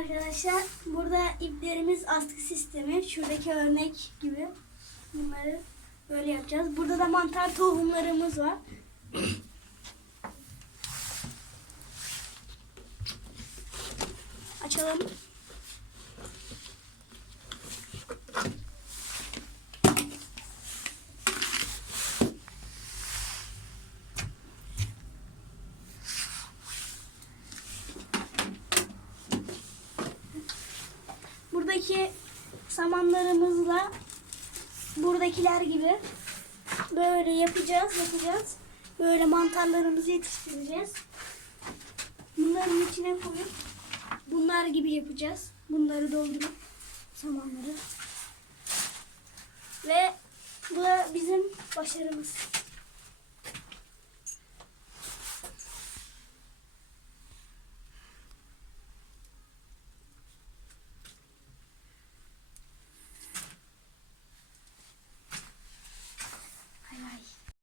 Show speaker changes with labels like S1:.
S1: arkadaşlar burada iplerimiz askı sistemi. Şuradaki örnek gibi. Bunları böyle yapacağız. Burada da mantar tohumlarımız var. Açalım. Buradaki samanlarımızla buradakiler gibi böyle yapacağız, yapacağız. Böyle mantarlarımızı yetiştireceğiz. Bunların içine koyup bunlar gibi yapacağız. Bunları doldurup samanları. Ve bu bizim başarımız.